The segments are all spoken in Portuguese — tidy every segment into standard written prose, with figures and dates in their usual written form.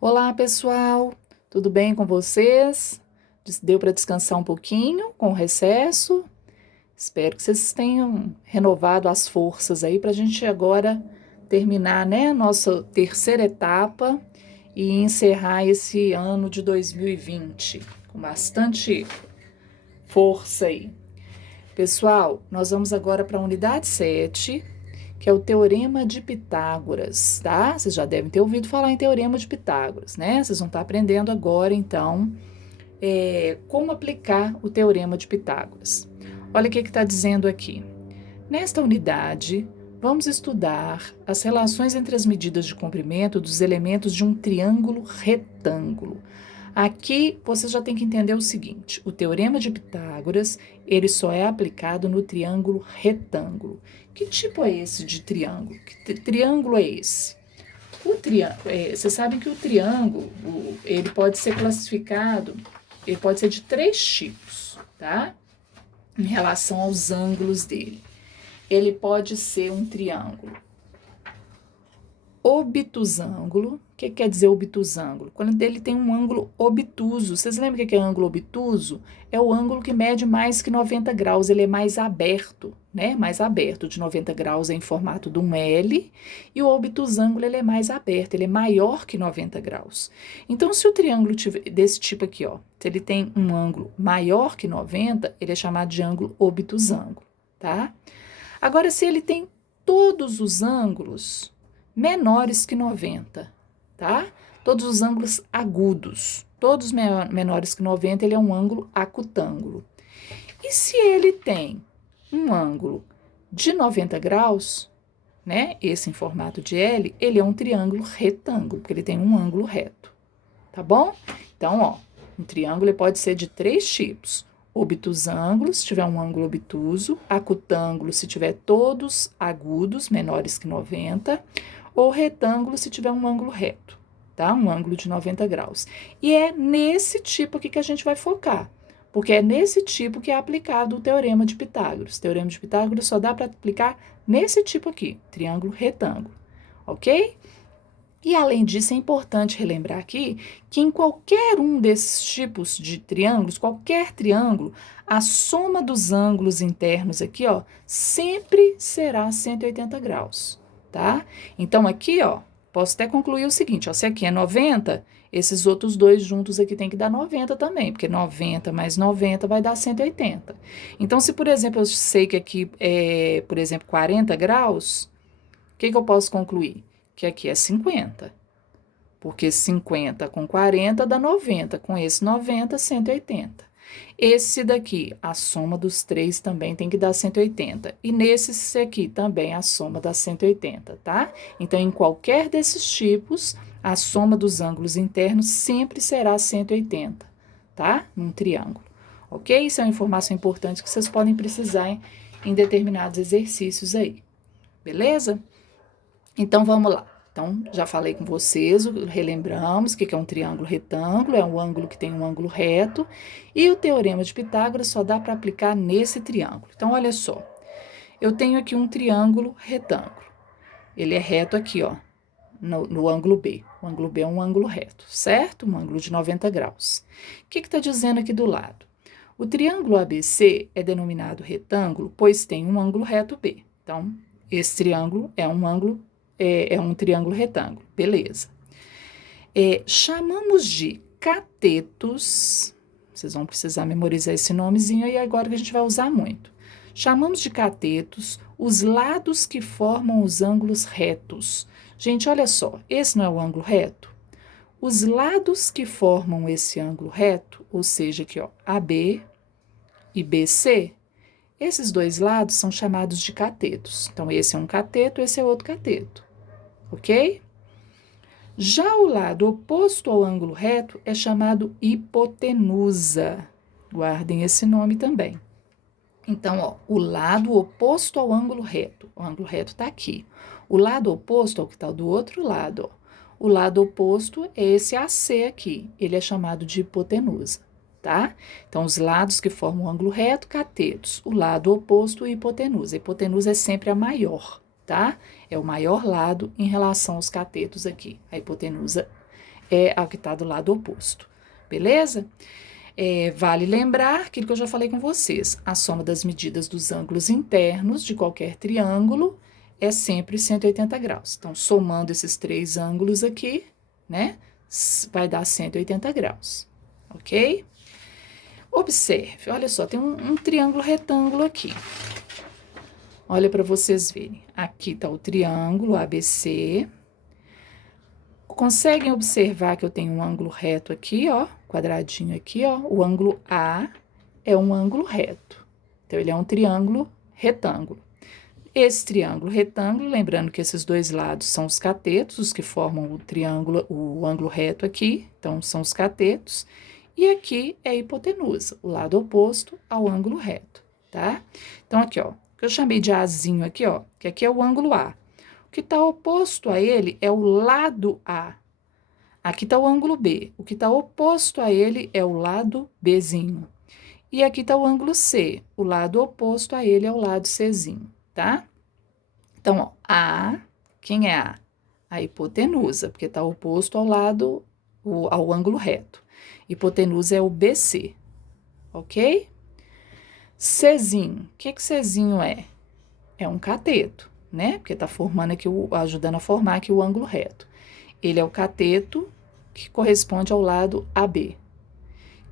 Olá, pessoal! Tudo bem com vocês? Deu para descansar um pouquinho com o recesso? Espero que vocês tenham renovado as forças aí para a gente agora terminar, né, a nossa terceira etapa e encerrar esse ano de 2020 com bastante força aí. Pessoal, nós vamos agora para a unidade 7, que é o Teorema de Pitágoras, tá? Vocês já devem ter ouvido falar em Teorema de Pitágoras, né? Vocês vão estar aprendendo agora, então, como aplicar o Teorema de Pitágoras. Olha o que está dizendo aqui. Nesta unidade, vamos estudar as relações entre as medidas de comprimento dos elementos de um triângulo retângulo. Aqui você já tem que entender o seguinte: o Teorema de Pitágoras, ele só é aplicado no triângulo retângulo. Que tipo é esse de triângulo? Que triângulo é esse? Vocês sabem que o triângulo, ele pode ser classificado, ele pode ser de três tipos, tá? Em relação aos ângulos dele. Ele pode ser um triângulo obtusângulo. O que quer dizer obtusângulo? Quando ele tem um ângulo obtuso. Vocês lembram o que é ângulo obtuso? É o ângulo que mede mais que 90 graus, ele é mais aberto, né? Mais aberto, de 90 graus é em formato de um L, e o obtusângulo ele é mais aberto, ele é maior que 90 graus. Então, se o triângulo tiver desse tipo aqui, ó, se ele tem um ângulo maior que 90, ele é chamado de ângulo obtusângulo, tá? Agora, se ele tem todos os ângulos menores que 90, tá? Todos os ângulos agudos, todos menores que 90, ele é um ângulo acutângulo. E se ele tem um ângulo de 90 graus, né? Esse em formato de L, ele é um triângulo retângulo, porque ele tem um ângulo reto, tá bom? Então, ó, um triângulo ele pode ser de três tipos: obtusângulo, se tiver um ângulo obtuso; acutângulo, se tiver todos agudos, menores que 90; ou retângulo, se tiver um ângulo reto, tá? Um ângulo de 90 graus. E é nesse tipo aqui que a gente vai focar, porque é nesse tipo que é aplicado o Teorema de Pitágoras. O Teorema de Pitágoras só dá para aplicar nesse tipo aqui, triângulo retângulo, ok? E além disso, é importante relembrar aqui que em qualquer um desses tipos de triângulos, qualquer triângulo, a soma dos ângulos internos aqui, ó, sempre será 180 graus, tá? Então, aqui, ó, posso até concluir o seguinte, ó, se aqui é 90, esses outros dois juntos aqui tem que dar 90 também, porque 90 mais 90 vai dar 180. Então, se, por exemplo, eu sei que aqui é, por exemplo, 40 graus, o que eu posso concluir? Que aqui é 50, porque 50 com 40 dá 90, com esse 90, 180. Esse daqui, a soma dos três também tem que dar 180, e nesse aqui também a soma dá 180, tá? Então, em qualquer desses tipos, a soma dos ângulos internos sempre será 180, tá? Num triângulo, ok? Isso é uma informação importante que vocês podem precisar em determinados exercícios aí, beleza? Então, vamos lá. Então, já falei com vocês, relembramos o que é um triângulo retângulo, é um ângulo que tem um ângulo reto, e o Teorema de Pitágoras só dá para aplicar nesse triângulo. Então, olha só, eu tenho aqui um triângulo retângulo, ele é reto aqui, ó, no ângulo B. O ângulo B é um ângulo reto, certo? Um ângulo de 90 graus. O que está dizendo aqui do lado? O triângulo ABC é denominado retângulo, pois tem um ângulo reto B. Então, esse triângulo é um triângulo retângulo, beleza. Chamamos de catetos, vocês vão precisar memorizar esse nomezinho aí agora que a gente vai usar muito. Chamamos de catetos os lados que formam os ângulos retos. Gente, olha só, esse não é o ângulo reto? Os lados que formam esse ângulo reto, ou seja, aqui, ó, AB e BC, esses dois lados são chamados de catetos. Então, esse é um cateto, esse é outro cateto, ok? Já o lado oposto ao ângulo reto é chamado hipotenusa. Guardem esse nome também. Então, ó, o lado oposto ao ângulo reto. O ângulo reto está aqui. O lado oposto ao que está do outro lado, ó. O lado oposto é esse AC aqui. Ele é chamado de hipotenusa, tá? Então, os lados que formam o ângulo reto, catetos. O lado oposto, hipotenusa. A hipotenusa é sempre a maior, tá? É o maior lado em relação aos catetos aqui. A hipotenusa é a que está do lado oposto, beleza? Vale lembrar aquilo que eu já falei com vocês, a soma das medidas dos ângulos internos de qualquer triângulo é sempre 180 graus. Então, somando esses três ângulos aqui, né, vai dar 180 graus, ok? Observe, olha só, tem um triângulo retângulo aqui. Olha para vocês verem. Aqui está o triângulo ABC. Conseguem observar que eu tenho um ângulo reto aqui, ó, quadradinho aqui, ó. O ângulo A é um ângulo reto. Então, ele é um triângulo retângulo. Esse triângulo retângulo, lembrando que esses dois lados são os catetos, os que formam o triângulo, o ângulo reto aqui, então são os catetos. E aqui é a hipotenusa, o lado oposto ao ângulo reto, tá? Então, aqui, ó, que eu chamei de Azinho aqui, ó, que aqui é o ângulo A. O que está oposto a ele é o lado A. Aqui está o ângulo B. O que está oposto a ele é o lado Bzinho. E aqui está o ângulo C. O lado oposto a ele é o lado Czinho, tá? Então, ó, A, quem é A? A hipotenusa, porque está oposto ao lado, ao ângulo reto. Hipotenusa é o BC, ok? Czinho, o que Czinho é? É um cateto, né? Porque está formando aqui, ajudando a formar aqui o ângulo reto. Ele é o cateto que corresponde ao lado AB.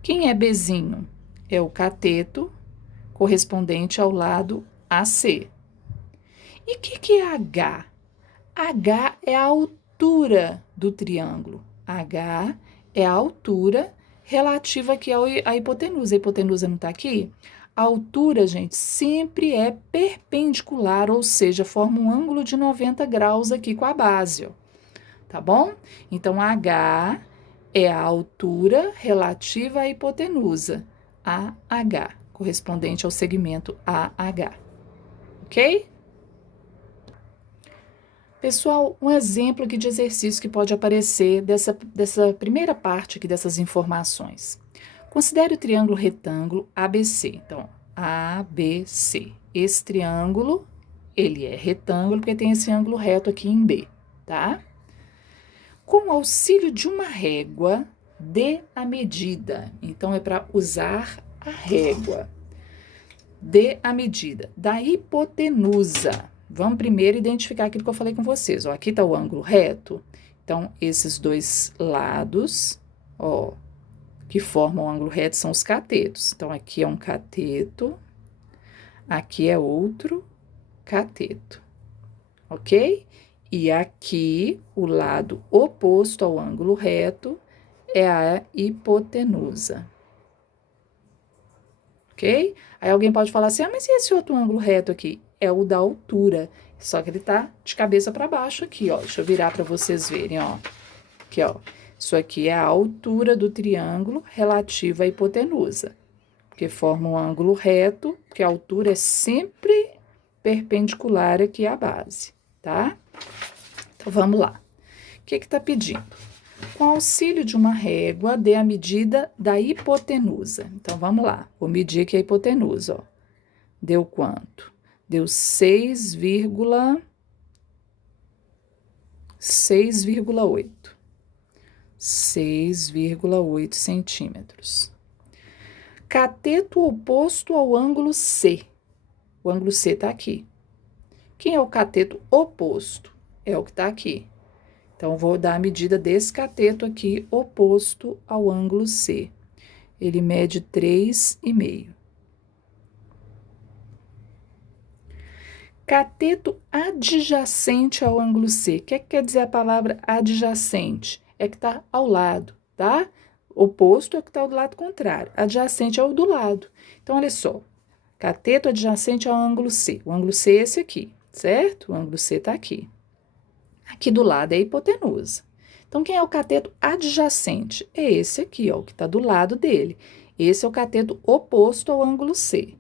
Quem é Bzinho? É o cateto correspondente ao lado AC. E o que é H? H é a altura do triângulo. H é a altura relativa aqui à hipotenusa. A hipotenusa não está aqui? A altura, gente, sempre é perpendicular, ou seja, forma um ângulo de 90 graus aqui com a base, ó. Tá bom? Então, H é a altura relativa à hipotenusa, AH, correspondente ao segmento AH. Ok? Pessoal, um exemplo aqui de exercício que pode aparecer dessa primeira parte aqui dessas informações. Considere o triângulo retângulo ABC. Então, ABC. Esse triângulo, ele é retângulo porque tem esse ângulo reto aqui em B, tá? Com o auxílio de uma régua, dê a medida. Então, é para usar a régua. Dê a medida da hipotenusa. Vamos primeiro identificar aquilo que eu falei com vocês. Ó, aqui está o ângulo reto. Então, esses dois lados, ó, que formam o ângulo reto são os catetos. Então, aqui é um cateto, aqui é outro cateto, ok? E aqui, o lado oposto ao ângulo reto é a hipotenusa, ok? Aí alguém pode falar assim, mas e esse outro ângulo reto aqui? É o da altura, só que ele tá de cabeça para baixo aqui, ó. Deixa eu virar para vocês verem, ó. Aqui, ó. Isso aqui é a altura do triângulo relativa à hipotenusa, porque forma um ângulo reto, porque a altura é sempre perpendicular aqui à base, tá? Então, vamos lá. O que tá pedindo? Com auxílio de uma régua, dê a medida da hipotenusa. Então, vamos lá. Vou medir aqui a hipotenusa, ó. Deu quanto? Deu 6,8. 6,8 centímetros. Cateto oposto ao ângulo C. O ângulo C está aqui. Quem é o cateto oposto? É o que está aqui. Então, vou dar a medida desse cateto aqui, oposto ao ângulo C. Ele mede 3,5. Cateto adjacente ao ângulo C. O que quer dizer a palavra adjacente? É que está ao lado, tá? Oposto é que está do lado contrário. Adjacente é o do lado. Então, olha só. Cateto adjacente ao ângulo C. O ângulo C é esse aqui, certo? O ângulo C está aqui. Aqui do lado é a hipotenusa. Então, quem é o cateto adjacente? É esse aqui, ó, que está do lado dele. Esse é o cateto oposto ao ângulo C.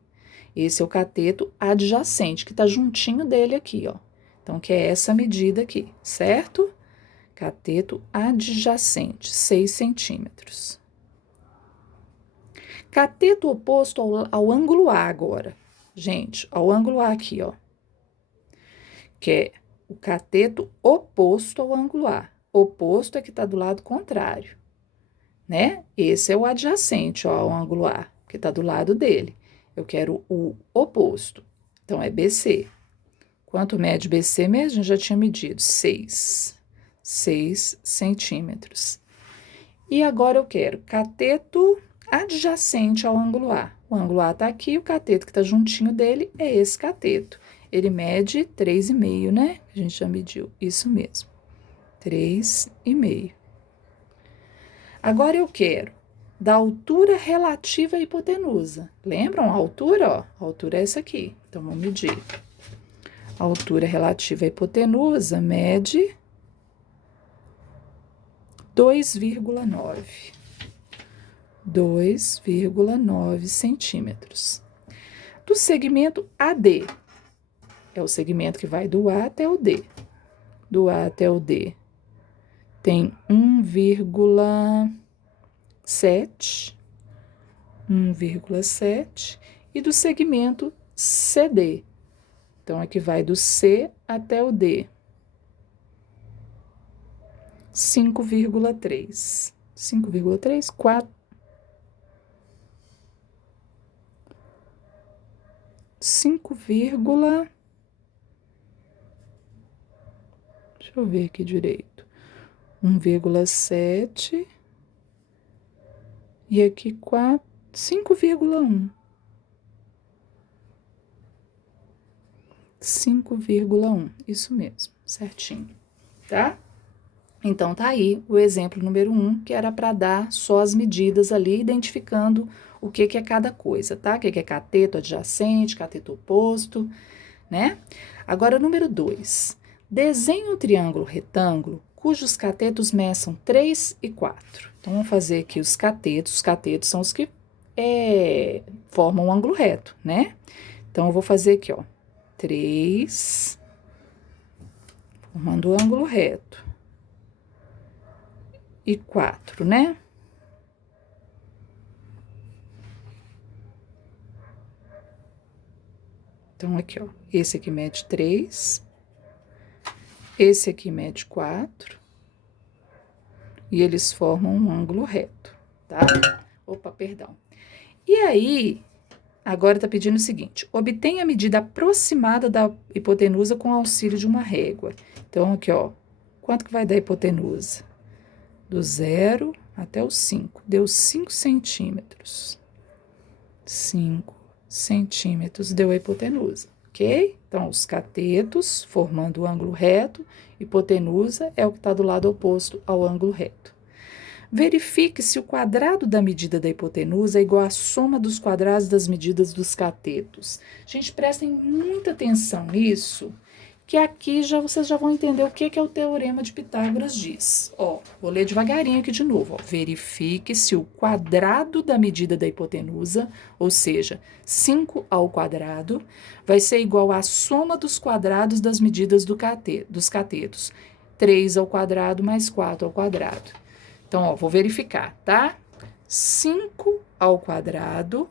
Esse é o cateto adjacente, que está juntinho dele aqui, ó. Então, que é essa medida aqui, certo? Cateto adjacente, 6 centímetros. Cateto oposto ao ângulo A agora. Gente, ao ângulo A aqui, ó. Que é o cateto oposto ao ângulo A. oposto é que está do lado contrário, né? Esse é o adjacente, ó, o ângulo A, que está do lado dele. Eu quero o oposto. Então, é BC. Quanto mede BC mesmo? A gente já tinha medido. 6 centímetros. E agora eu quero cateto adjacente ao ângulo A. O ângulo A está aqui, o cateto que está juntinho dele é esse cateto. Ele mede 3,5, né? A gente já mediu. Isso mesmo. 3,5. Agora eu quero da altura relativa à hipotenusa. Lembram a altura? Ó, a altura é essa aqui. Então, vamos medir. A altura relativa à hipotenusa mede 2,9. 2,9 centímetros. Do segmento AD, é o segmento que vai do A até o D. Do A até o D tem 1,7. E do segmento CD. Então, aqui vai do C até o D. 5,3. 5,3, 4. 5, deixa eu ver aqui direito. 1,7 e aqui 4, 5,1. 5,1, isso mesmo, certinho, tá? Então, tá aí o exemplo número 1, que era para dar só as medidas ali, identificando o que é cada coisa, tá? O que é cateto adjacente, cateto oposto, né? Agora, número 2. Desenhe um triângulo retângulo cujos catetos meçam 3 e 4. Então, vamos fazer aqui os catetos. Os catetos são os que formam um ângulo reto, né? Então, eu vou fazer aqui, ó, 3, formando o ângulo reto. E 4, né? Então, aqui, ó, esse aqui mede 3, esse aqui mede 4, e eles formam um ângulo reto, tá? Opa, perdão. E aí, agora tá pedindo o seguinte: obtenha a medida aproximada da hipotenusa com auxílio de uma régua. Então, aqui, ó, quanto que vai dar a hipotenusa? Do 0 até o 5, deu 5 centímetros. 5 centímetros deu a hipotenusa, ok? Então, os catetos formando o ângulo reto, hipotenusa é o que está do lado oposto ao ângulo reto. Verifique se o quadrado da medida da hipotenusa é igual à soma dos quadrados das medidas dos catetos. Gente, prestem muita atenção nisso, que aqui vocês já vão entender o que é o teorema de Pitágoras diz. Ó, vou ler devagarinho aqui de novo. Ó. Verifique se o quadrado da medida da hipotenusa, ou seja, 5 ao quadrado, vai ser igual à soma dos quadrados das medidas dos catetos. 3 ao quadrado mais 4 ao quadrado. Então, ó, vou verificar, tá? 5 ao quadrado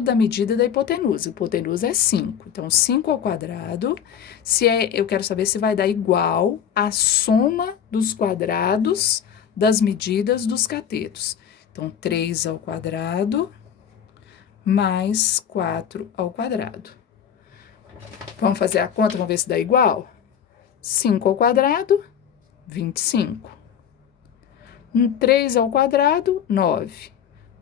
da medida da hipotenusa. A hipotenusa é 5. Então, 5 ao quadrado, eu quero saber se vai dar igual à soma dos quadrados das medidas dos catetos. Então, 3 ao quadrado mais 4 ao quadrado. Vamos fazer a conta, vamos ver se dá igual? 5 ao quadrado, 25. 3 ao quadrado, 9.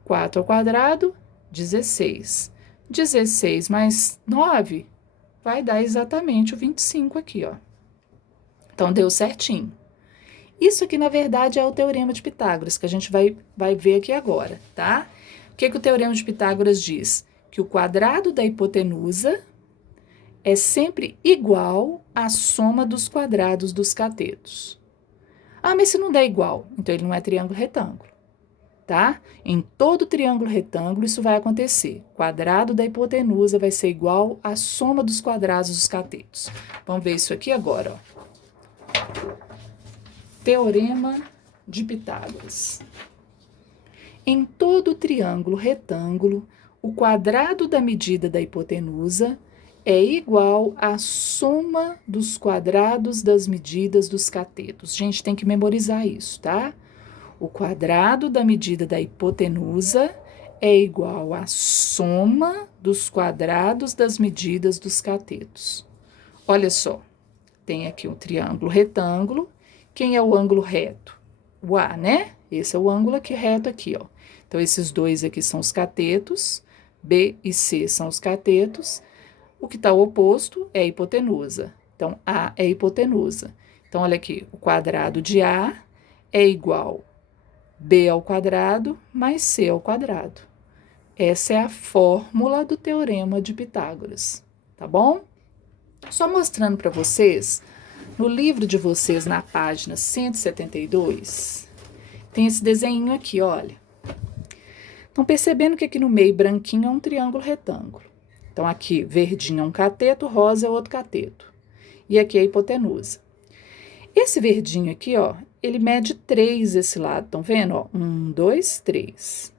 4 ao quadrado, 16. 16 mais 9 vai dar exatamente o 25 aqui, ó. Então, deu certinho. Isso aqui, na verdade, é o teorema de Pitágoras, que a gente vai ver aqui agora, tá? O que o teorema de Pitágoras diz? Que o quadrado da hipotenusa é sempre igual à soma dos quadrados dos catetos. Ah, mas se não der igual, então ele não é triângulo retângulo. Tá? Em todo triângulo retângulo, isso vai acontecer. O quadrado da hipotenusa vai ser igual à soma dos quadrados dos catetos. Vamos ver isso aqui agora, ó. Teorema de Pitágoras. Em todo triângulo retângulo, o quadrado da medida da hipotenusa é igual à soma dos quadrados das medidas dos catetos. Gente, tem que memorizar isso, tá? O quadrado da medida da hipotenusa é igual à soma dos quadrados das medidas dos catetos. Olha só, tem aqui um triângulo retângulo. Quem é o ângulo reto? O A, né? Esse é o ângulo aqui reto aqui, ó. Então, esses dois aqui são os catetos, B e C são os catetos. O que está oposto é a hipotenusa. Então, A é a hipotenusa. Então, olha aqui, o quadrado de A é igual a B ao quadrado mais C ao quadrado. Essa é a fórmula do teorema de Pitágoras, tá bom? Só mostrando para vocês, no livro de vocês, na página 172, tem esse desenho aqui, olha. Estão percebendo que aqui no meio, branquinho, é um triângulo retângulo. Então, aqui, verdinho é um cateto, rosa é outro cateto. E aqui é a hipotenusa. Esse verdinho aqui, ó, ele mede 3 esse lado, estão vendo? Ó, 1, 2, 3.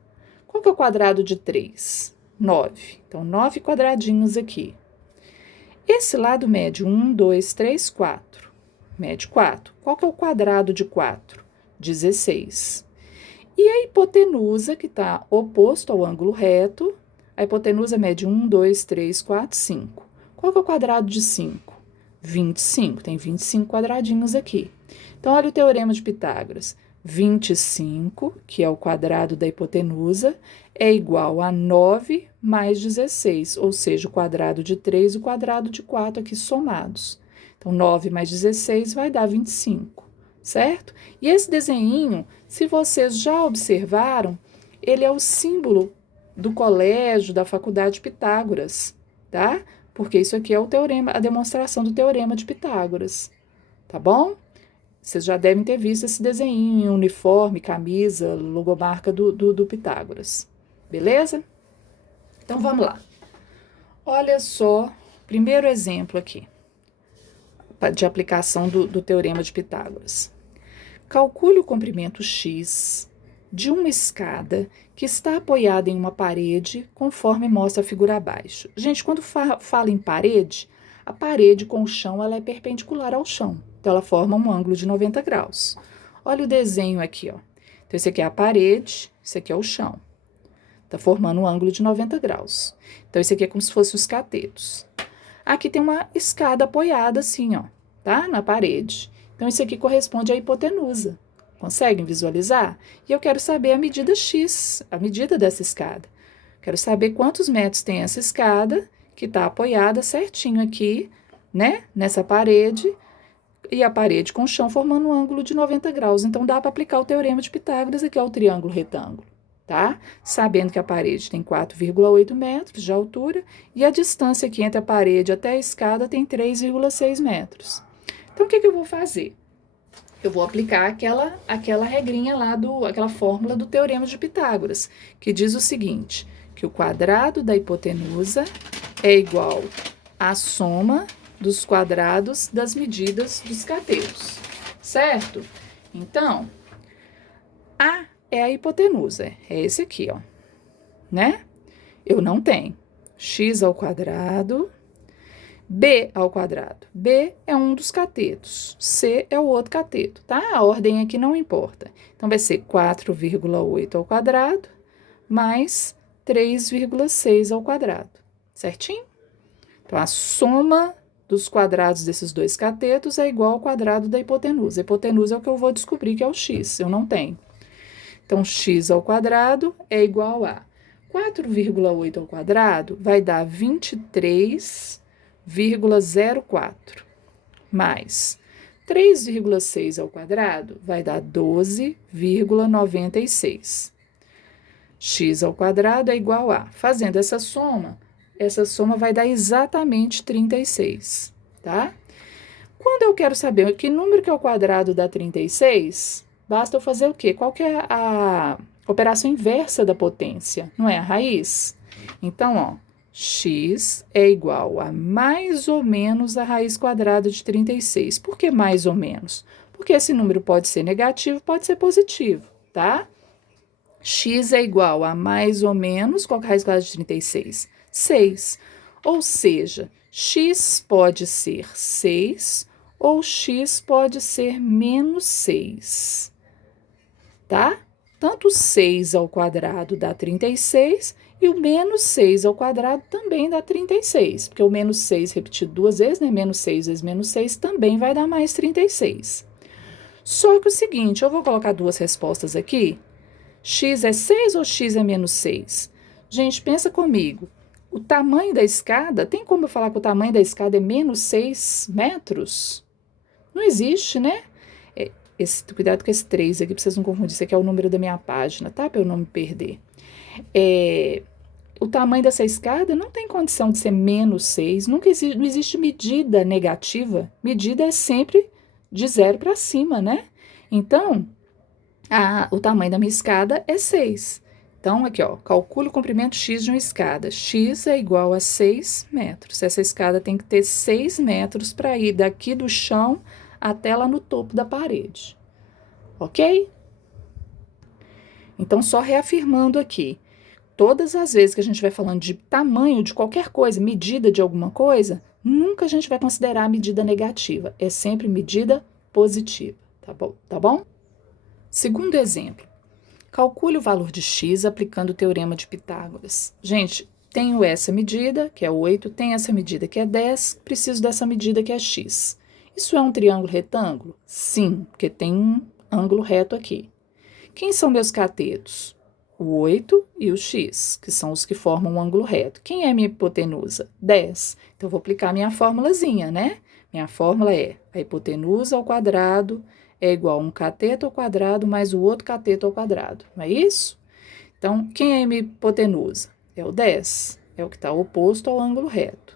Qual que é o quadrado de 3? 9. Então, 9 quadradinhos aqui. Esse lado mede 1, 2, 3, 4. Mede 4. Qual que é o quadrado de 4? 16. E a hipotenusa, que está oposto ao ângulo reto, a hipotenusa mede 1, 2, 3, 4, 5. Qual que é o quadrado de 5? 25. Tem 25 quadradinhos aqui. Então, olha o teorema de Pitágoras. 25, que é o quadrado da hipotenusa, é igual a 9 mais 16, ou seja, o quadrado de 3 e o quadrado de 4 aqui somados. Então, 9 mais 16 vai dar 25, certo? E esse desenhinho, se vocês já observaram, ele é o símbolo do colégio, da faculdade de Pitágoras, tá? Porque isso aqui é o teorema, a demonstração do teorema de Pitágoras, tá bom? Vocês já devem ter visto esse desenho em uniforme, camisa, logomarca do Pitágoras, beleza? Então, vamos lá. Olha só, primeiro exemplo aqui, de aplicação do teorema de Pitágoras. Calcule o comprimento x de uma escada que está apoiada em uma parede, conforme mostra a figura abaixo. Gente, quando fala em parede, a parede com o chão ela é perpendicular ao chão. Então, ela forma um ângulo de 90 graus. Olha o desenho aqui, ó. Então, esse aqui é a parede, esse aqui é o chão. Tá formando um ângulo de 90 graus. Então, esse aqui é como se fosse os catetos. Aqui tem uma escada apoiada assim, ó, tá? Na parede. Então, isso aqui corresponde à hipotenusa. Conseguem visualizar? E eu quero saber a medida x, a medida dessa escada. Quero saber quantos metros tem essa escada, que está apoiada certinho aqui, né? Nessa parede, e a parede com o chão formando um ângulo de 90 graus. Então, dá para aplicar o teorema de Pitágoras aqui ao triângulo retângulo, tá? Sabendo que a parede tem 4,8 metros de altura e a distância aqui entre a parede até a escada tem 3,6 metros. Então, o que eu vou fazer? Eu vou aplicar aquela regrinha lá, aquela fórmula do teorema de Pitágoras, que diz o seguinte, que o quadrado da hipotenusa é igual à soma dos quadrados das medidas dos catetos, certo? Então, A é a hipotenusa, é esse aqui, ó, né? Eu não tenho x ao quadrado, B ao quadrado. B é um dos catetos, C é o outro cateto, tá? A ordem aqui não importa. Então, vai ser 4,8 ao quadrado mais 3,6 ao quadrado, certinho? Então, a soma dos quadrados desses dois catetos é igual ao quadrado da hipotenusa. A hipotenusa é o que eu vou descobrir que é o x, eu não tenho. Então, x ao quadrado é igual a 4,8 ao quadrado vai dar 23,04 mais 3,6 ao quadrado vai dar 12,96. X ao quadrado é igual a, fazendo essa soma vai dar exatamente 36, tá? Quando eu quero saber que número que é o quadrado dá 36, basta eu fazer o quê? Qual que é a operação inversa da potência? Não é a raiz? Então, ó, x é igual a mais ou menos a raiz quadrada de 36. Por que mais ou menos? Porque esse número pode ser negativo, pode ser positivo, tá? X é igual a mais ou menos, qual que é a raiz quadrada de 36? 6. Ou seja, x pode ser 6 ou x pode ser menos 6, tá? Tanto 6 ao quadrado dá 36 e o menos 6 ao quadrado também dá 36, porque o menos 6 repetido duas vezes, né? Menos 6 vezes menos 6 também vai dar mais 36. Só que o seguinte, eu vou colocar duas respostas aqui. X é 6 ou x é menos 6? Gente, pensa comigo. O tamanho da escada, tem como eu falar que o tamanho da escada é menos 6 metros? Não existe, né? Cuidado com esse 3 aqui, para vocês não confundirem. Isso aqui é o número da minha página, tá? Para eu não me perder. O tamanho dessa escada não tem condição de ser menos 6. Não existe medida negativa. Medida é sempre de 0 para cima, né? Então, o tamanho da minha escada é 6. Então, aqui, ó, calcule o comprimento x de uma escada. X é igual a 6 metros. Essa escada tem que ter 6 metros para ir daqui do chão até lá no topo da parede. Ok? Então, só reafirmando aqui. Todas as vezes que a gente vai falando de tamanho de qualquer coisa, medida de alguma coisa, nunca a gente vai considerar a medida negativa. É sempre medida positiva, tá bom? Tá bom? Segundo exemplo. Calcule o valor de x aplicando o teorema de Pitágoras. Gente, tenho essa medida, que é 8, tenho essa medida, que é 10, preciso dessa medida, que é x. Isso é um triângulo retângulo? Sim, porque tem um ângulo reto aqui. Quem são meus catetos? O 8 e o x, que são os que formam um ângulo reto. Quem é minha hipotenusa? 10. Então, eu vou aplicar minha formulazinha, né? Minha fórmula é a hipotenusa ao quadrado é igual a um cateto ao quadrado mais o outro cateto ao quadrado. Não é isso? Então, quem é minha hipotenusa? É o 10. É o que está oposto ao ângulo reto.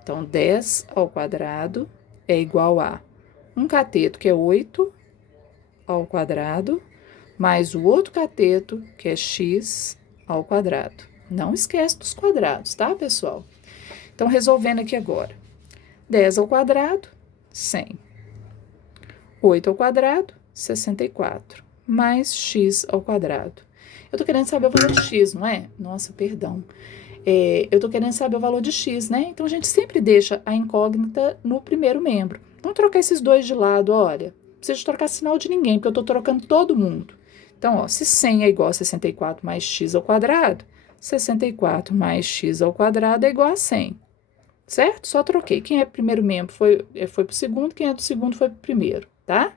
Então, 10 ao quadrado é igual a um cateto, que é 8 ao quadrado, mais o outro cateto, que é x ao quadrado. Não esquece dos quadrados, tá, pessoal? Então, resolvendo aqui agora. 10 ao quadrado, 100. 8 ao quadrado, 64. Mais x ao quadrado. Eu tô querendo saber o valor de x, não é? Nossa, perdão. Eu tô querendo saber o valor de x, né? Então, a gente sempre deixa a incógnita no primeiro membro. Vamos trocar esses dois de lado, olha. Não precisa trocar sinal de ninguém, porque eu tô trocando todo mundo. Então, ó, se 100 é igual a 64 mais x ao quadrado, 64 mais x ao quadrado é igual a 100. Certo? Só troquei. Quem é primeiro membro foi pro segundo, quem é do segundo foi pro primeiro, tá?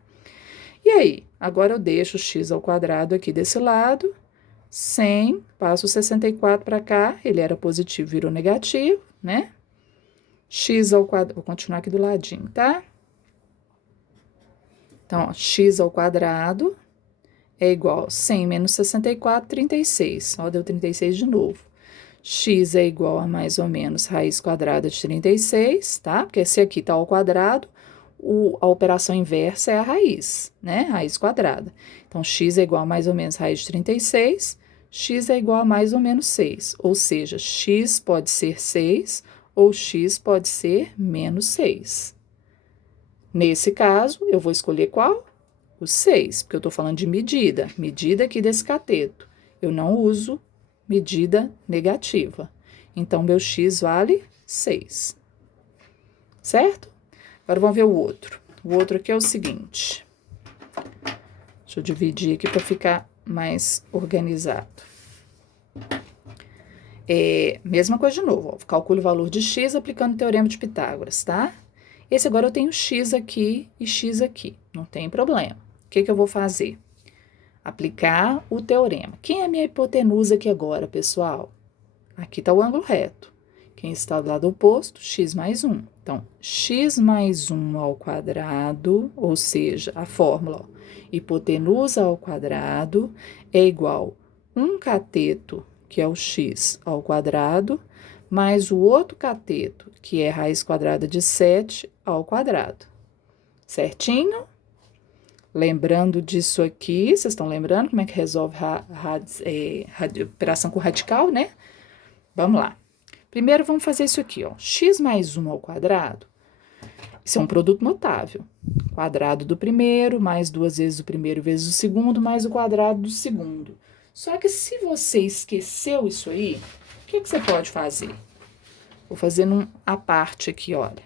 E aí? Agora eu deixo x ao quadrado aqui desse lado, 100, passo o 64 para cá, ele era positivo, virou negativo, né? X ao quadrado, vou continuar aqui do ladinho, tá? Então, ó, x ao quadrado é igual a 100 menos 64, 36. Ó, deu 36 de novo. X é igual a mais ou menos raiz quadrada de 36, tá? Porque esse aqui tá ao quadrado, a operação inversa é a raiz, né? Raiz quadrada. Então, x é igual a mais ou menos raiz de 36, x é igual a mais ou menos 6. Ou seja, x pode ser 6 ou x pode ser menos 6. Nesse caso, eu vou escolher qual? O 6, porque eu tô falando de medida. Medida aqui desse cateto. Eu não uso medida negativa. Então, meu x vale 6. Certo? Agora, vamos ver o outro. O outro aqui é o seguinte. Deixa eu dividir aqui para ficar mais organizado. Mesma coisa de novo. Ó, calcule o valor de x aplicando o teorema de Pitágoras, tá? Esse agora eu tenho x aqui e x aqui. Não tem problema. O que eu vou fazer? Aplicar o teorema. Quem é a minha hipotenusa aqui agora, pessoal? Aqui está o ângulo reto. Quem está do lado oposto? X mais 1. Então, x mais 1 ao quadrado, ou seja, a fórmula, ó, hipotenusa ao quadrado é igual a 1 cateto, que é o x ao quadrado, mais o outro cateto, que é raiz quadrada de 7 ao quadrado. Certinho? Lembrando disso aqui, vocês estão lembrando como é que resolve operação com radical, né? Vamos lá. Primeiro, vamos fazer isso aqui, ó. X mais 1 ao quadrado. Isso é um produto notável. Quadrado do primeiro, mais 2 vezes o primeiro vezes o segundo, mais o quadrado do segundo. Só que se você esqueceu isso aí, o que você pode fazer? Vou fazer a parte aqui, olha.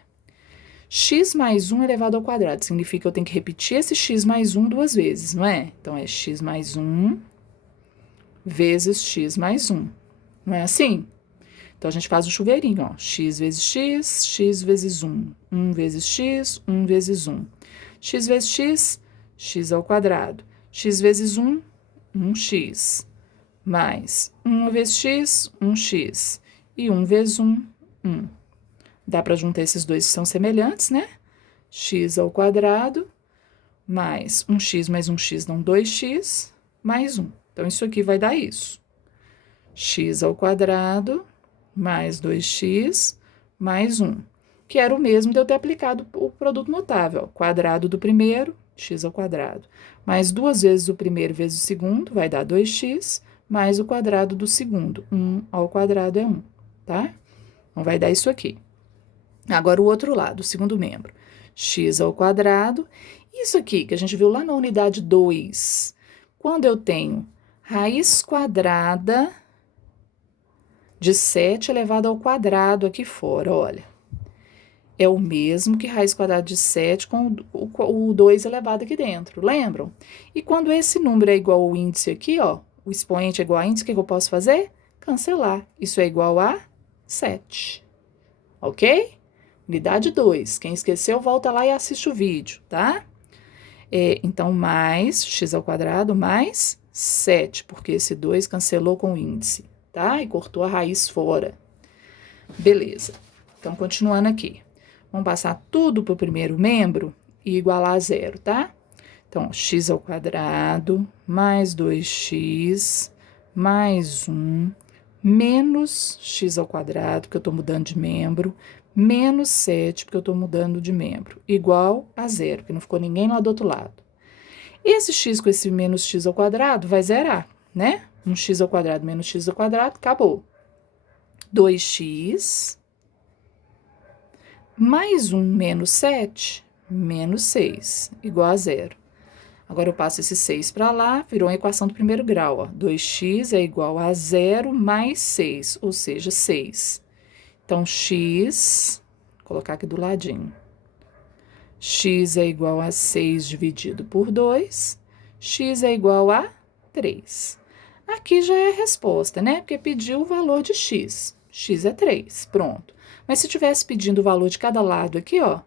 X mais 1 elevado ao quadrado. Significa que eu tenho que repetir esse x mais 1 duas vezes, não é? Então, é x mais 1 vezes x mais 1. Não é assim? Então, a gente faz o chuveirinho, ó. X vezes x, x vezes 1. 1 vezes x, 1 vezes 1. X vezes x, x ao quadrado. X vezes 1, 1x. Mais 1 vezes x, 1x. E 1 vezes 1, 1. Dá para juntar esses dois que são semelhantes, né? X ao quadrado mais 1x mais 1x dão 2x mais 1. Então, isso aqui vai dar isso. X ao quadrado mais 2x mais 1. Que era o mesmo de eu ter aplicado o produto notável. Ó. Quadrado do primeiro, x ao quadrado. Mais 2 vezes o primeiro vezes o segundo, vai dar 2x, mais o quadrado do segundo. 1 ao quadrado é 1, tá? Então, vai dar isso aqui. Agora, o outro lado, o segundo membro. X ao quadrado. Isso aqui, que a gente viu lá na unidade 2. Quando eu tenho raiz quadrada de 7 elevado ao quadrado aqui fora, olha. É o mesmo que raiz quadrada de 7 com o 2 elevado aqui dentro, lembram? E quando esse número é igual ao índice aqui, ó, o expoente é igual a índice, o que eu posso fazer? Cancelar. Isso é igual a 7. Ok? Unidade 2. Quem esqueceu, volta lá e assiste o vídeo, tá? Então, mais x ao quadrado mais 7, porque esse 2 cancelou com o índice, tá? E cortou a raiz fora. Beleza. Então, continuando aqui. Vamos passar tudo para o primeiro membro e igualar a 0, tá? Então, x ao quadrado mais 2x mais 1 menos x ao quadrado, porque eu estou mudando de membro, menos 7, porque eu estou mudando de membro, igual a 0, porque não ficou ninguém lá do outro lado. Esse x com esse menos x ao quadrado vai zerar, né? 1x ao quadrado menos x ao quadrado, acabou. 2x mais 1 menos 7, menos 6, igual a 0. Agora, eu passo esse 6 para lá, virou uma equação do primeiro grau, ó. 2x é igual a 0 mais 6, ou seja, 6. Então, x, vou colocar aqui do ladinho. X é igual a 6 dividido por 2, x é igual a 3. Aqui já é a resposta, né? Porque pediu o valor de x. X é 3, pronto. Mas se tivesse pedindo o valor de cada lado aqui, ó,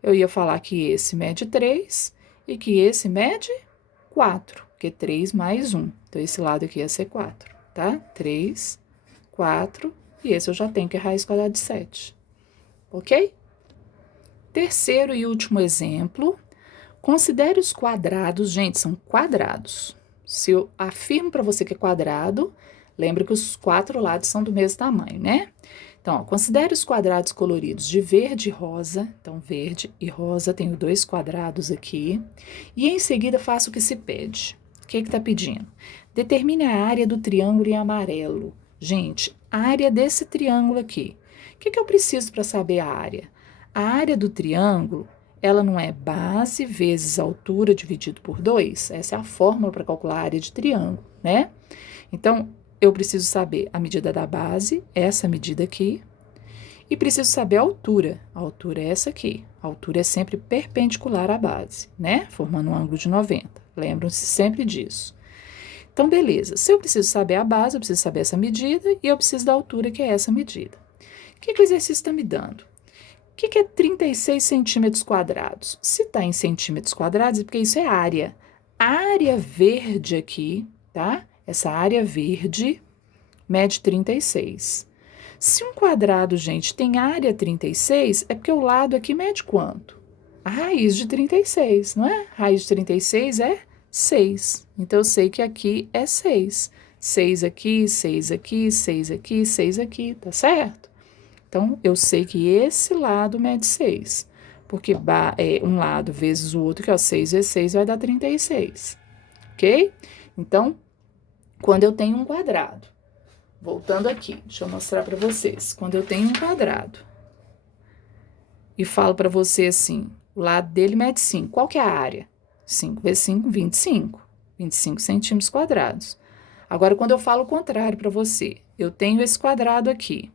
eu ia falar que esse mede 3 e que esse mede 4, porque 3 mais 1. Então, esse lado aqui ia ser 4, tá? 3, 4, e esse eu já tenho que é raiz quadrada de 7, ok? Terceiro e último exemplo, considere os quadrados, gente, são quadrados. Se eu afirmo para você que é quadrado, lembra que os 4 lados são do mesmo tamanho, né? Então, ó, considere os quadrados coloridos de verde e rosa. Então, verde e rosa, tenho 2 quadrados aqui. E em seguida, faço o que se pede. O que está pedindo? Determine a área do triângulo em amarelo. Gente, a área desse triângulo aqui. O que eu preciso para saber a área? A área do triângulo, ela não é base vezes altura dividido por 2? Essa é a fórmula para calcular a área de triângulo, né? Então, eu preciso saber a medida da base, essa medida aqui, e preciso saber a altura. A altura é essa aqui. A altura é sempre perpendicular à base, né? Formando um ângulo de 90. Lembram-se sempre disso. Então, beleza. Se eu preciso saber a base, eu preciso saber essa medida, e eu preciso da altura, que é essa medida. O que o exercício está me dando? O que é 36 centímetros quadrados? Se está em centímetros quadrados, é porque isso é área. A área verde aqui, tá? Essa área verde mede 36. Se um quadrado, gente, tem área 36, é porque o lado aqui mede quanto? A raiz de 36, não é? A raiz de 36 é 6. Então, eu sei que aqui é 6. 6 aqui, 6 aqui, 6 aqui, 6 aqui, tá certo? Então, eu sei que esse lado mede 6. Porque um lado vezes o outro, que é o 6 vezes 6, vai dar 36. Ok? Então, quando eu tenho um quadrado, voltando aqui, deixa eu mostrar para vocês. Quando eu tenho um quadrado e falo para você assim, o lado dele mede 5, qual que é a área? 5 vezes 5, 25. 25 centímetros quadrados. Agora, quando eu falo o contrário para você, eu tenho esse quadrado aqui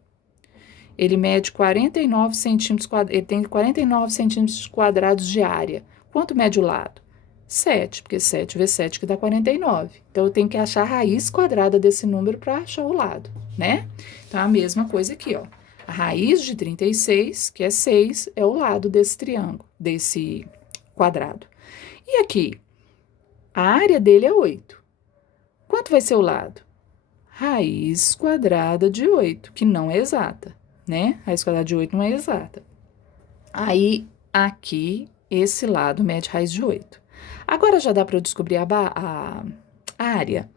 Ele mede 49 centímetros quadrados, ele tem 49 centímetros quadrados de área. Quanto mede o lado? 7, porque 7 vezes 7 que dá 49. Então, eu tenho que achar a raiz quadrada desse número para achar o lado, né? Então, a mesma coisa aqui, ó. A raiz de 36, que é 6, é o lado desse triângulo, desse quadrado. E aqui, a área dele é 8. Quanto vai ser o lado? Raiz quadrada de 8, que não é exata, né? Raiz quadrada de 8 não é exata. Aí, aqui, esse lado mede raiz de 8. Agora, já dá para eu descobrir a área?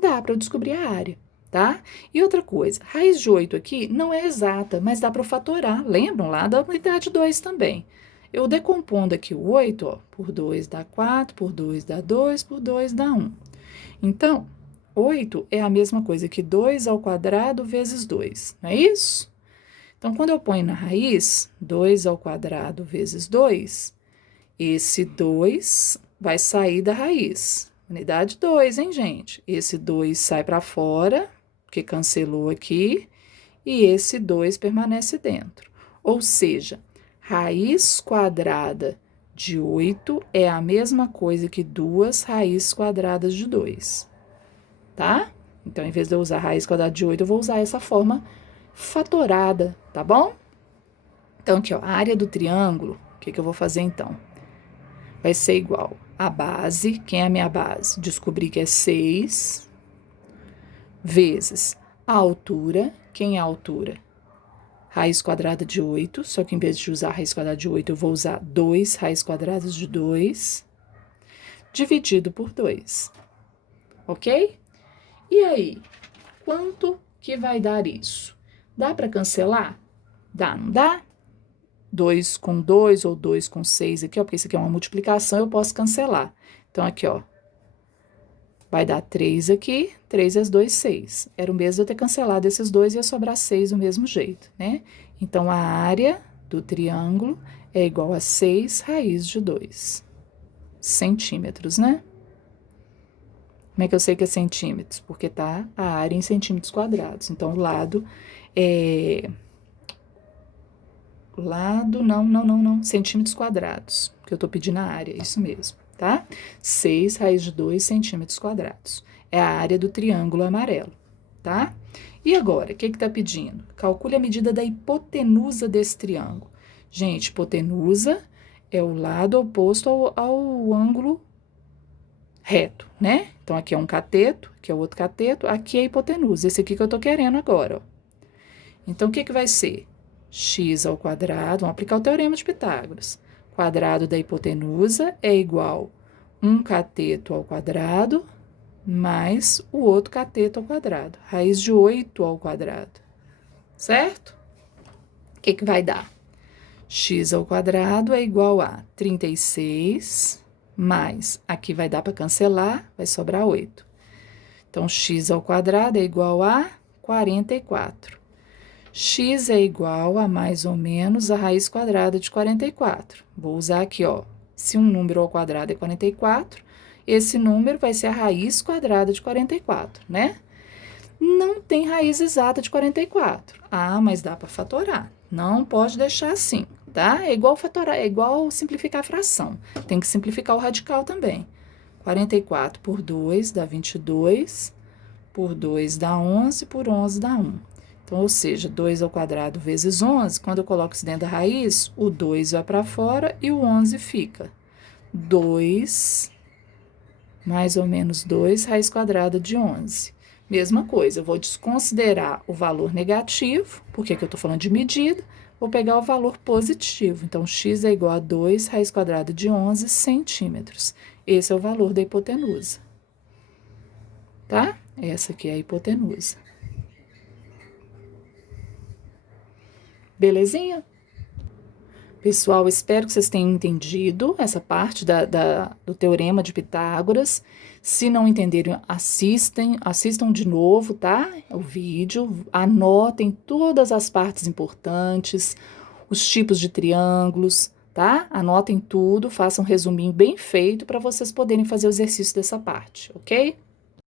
Dá para eu descobrir a área, tá? E outra coisa, raiz de 8 aqui não é exata, mas dá para eu fatorar. Lembram lá da unidade 2 também. Eu decompondo aqui o 8, ó, por 2 dá 4, por 2 dá 2, por 2 dá 1. Então, 8 é a mesma coisa que 2 ao quadrado vezes 2, não é isso? Então, quando eu ponho na raiz, 2 ao quadrado vezes 2, esse 2 vai sair da raiz. Unidade 2, hein, gente? Esse 2 sai para fora, porque cancelou aqui, e esse 2 permanece dentro. Ou seja, raiz quadrada de 8 é a mesma coisa que 2 raízes quadradas de 2, tá? Então, em vez de eu usar raiz quadrada de 8, eu vou usar essa forma fatorada, tá bom? Então, aqui, ó, a área do triângulo, o que eu vou fazer então? Vai ser igual a base, quem é a minha base? Descobri que é 6, vezes a altura, quem é a altura? Raiz quadrada de 8, só que em vez de usar raiz quadrada de 8, eu vou usar 2 raiz quadradas de 2, dividido por 2, ok? E aí, quanto que vai dar isso? Dá para cancelar? Dá, não dá? 2 com 2 ou 2 com 6 aqui, ó, porque isso aqui é uma multiplicação, eu posso cancelar. Então, aqui, ó, vai dar 3 aqui, 3 vezes 2, 6. Era o mesmo de eu ter cancelado esses dois e ia sobrar 6 do mesmo jeito, né? Então, a área do triângulo é igual a 6 raiz de 2 centímetros, né? Como é que eu sei que é centímetros? Porque tá a área em centímetros quadrados. Então, o lado é... não. Centímetros quadrados, que eu tô pedindo a área, isso mesmo, tá? 6 raiz de 2 centímetros quadrados. É a área do triângulo amarelo, tá? E agora, o que que tá pedindo? Calcule a medida da hipotenusa desse triângulo. Gente, hipotenusa é o lado oposto ao ângulo reto, né? Então, aqui é um cateto, aqui é o outro cateto, aqui é a hipotenusa. Esse aqui que eu tô querendo agora, ó. Então, o que que vai ser? X ao quadrado, vamos aplicar o teorema de Pitágoras. Quadrado da hipotenusa é igual 1 cateto ao quadrado mais o outro cateto ao quadrado. Raiz de 8 ao quadrado, certo? O que que vai dar? X ao quadrado é igual a 36 mais, aqui vai dar para cancelar, vai sobrar 8. Então, x ao quadrado é igual a 44. X é igual a mais ou menos a raiz quadrada de 44. Vou usar aqui, ó, se um número ao quadrado é 44, esse número vai ser a raiz quadrada de 44, né? Não tem raiz exata de 44. Ah, mas dá para fatorar. Não pode deixar assim, tá? É igual fatorar, é igual simplificar a fração. Tem que simplificar o radical também. 44 por 2 dá 22, por 2 dá 11, por 11 dá 1. Então, ou seja, 2 ao quadrado vezes 11, quando eu coloco isso dentro da raiz, o 2 vai para fora e o 11 fica. 2, mais ou menos 2, raiz quadrada de 11. Mesma coisa, eu vou desconsiderar o valor negativo, porque aqui eu estou falando de medida, vou pegar o valor positivo. Então, x é igual a 2 raiz quadrada de 11 centímetros. Esse é o valor da hipotenusa, tá? Essa aqui é a hipotenusa. Belezinha? Pessoal, espero que vocês tenham entendido essa parte do Teorema de Pitágoras. Se não entenderem, assistam de novo, tá? O vídeo, anotem todas as partes importantes, os tipos de triângulos, tá? Anotem tudo, façam um resuminho bem feito para vocês poderem fazer o exercício dessa parte, ok?